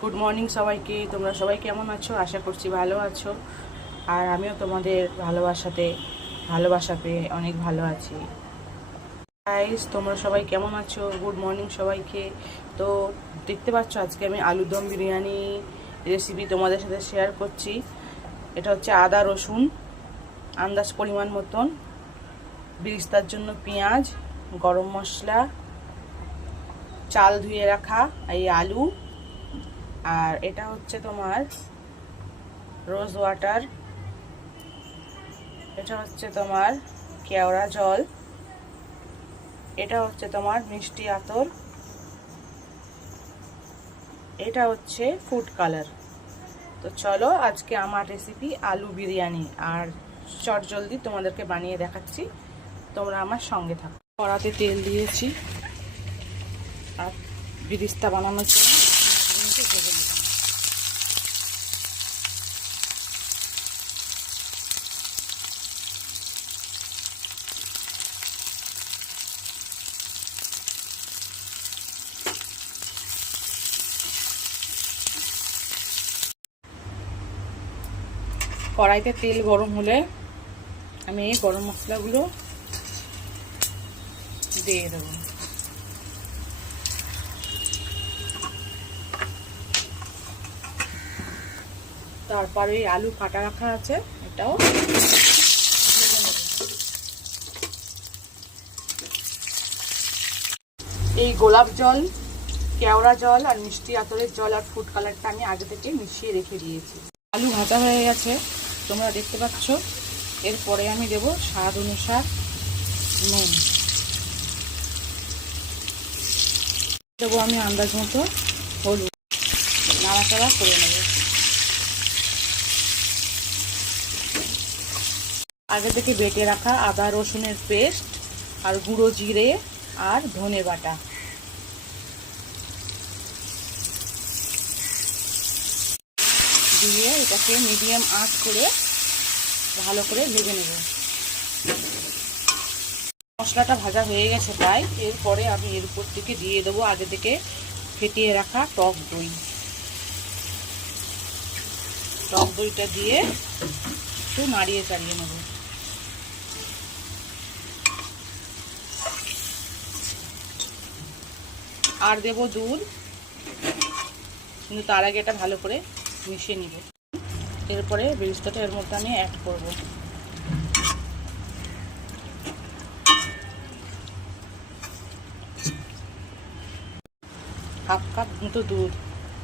Good morning সবাইকে। তোমরা সবাই কেমন আছো? আশা করছি ভালো আছো। আর আমিও তোমাদের ভালোবাসা পেয়ে অনেক ভালো আছি। গাইস, তোমরা সবাই কেমন আছো? গুড মর্নিং সবাইকে। তো দেখতে পাচ্ছ, আজকে আমি আলুদম বিরিয়ানি রেসিপি তোমাদের সাথে শেয়ার করছি। এটা হচ্ছে আদা রসুন আন্দাজ পরিমাণ মতন, বিরিস্তার জন্য পেঁয়াজ, গরম মশলা, চাল ধুয়ে রাখা, এই আলু, আর এটা হচ্ছে তোমার রোজ ওয়াটার, এটা হচ্ছে তোমার কেওড়া জল, এটা হচ্ছে তোমার মিষ্টি আতর, এটা হচ্ছে ফুড কালার। তো চলো আজকে আমার রেসিপি আলু বিরিয়ানি, আর চটজলদি তোমাদেরকে বানিয়ে দেখাচ্ছি, তোমরা আমার সঙ্গে থাকো। কড়াতে তেল দিয়েছি আর বিরিস্তা বানানোর জন্য ভেজে নিলাম। কড়াইতে তেল গরম হলে আমি এই গরম মশলাগুলো দিয়ে দেবো। তারপরে এই আলু কাটা রাখা আছে, এটাও এই গোলাপ জল, কেওড়া জল আর মিষ্টি আতরের জল আর ফুড কালারটা আমি আগে থেকে মিশিয়ে রেখে দিয়েছি। আলু ভাজা হয়ে গেছে, তোমরা দেখতে পাচ্ছ। এরপরে আমি দেব স্বাদ অনুসার নুন, দেবো আমি আন্দাজ মতো হলুদ, নাড়াচাড়া করে নেব। আগে থেকে বেটে রাখা আদা রসুনের পেস্ট আর গুঁড়ো জিরে আর ধনে বাটা দিয়ে এটাকে মিডিয়াম আঁচ করে ভালো করে ভেজে নেব। মশলাটা ভাজা হয়ে গেছে প্রায়। এরপরে আমি এর উপর থেকে দিয়ে দেবো আগে থেকে ফেটিয়ে রাখা টক দই। টক দইটা দিয়ে একটু নাড়িয়ে চাড়িয়ে নেব। আর দেব দুধ, কিন্তু তার আগে এটা ভালো করে মিশিয়ে নিব। এরপরে বিরিস্তাটা এর মধ্যে আমি অ্যাড করব। হাফ কাপ মতো দুধ,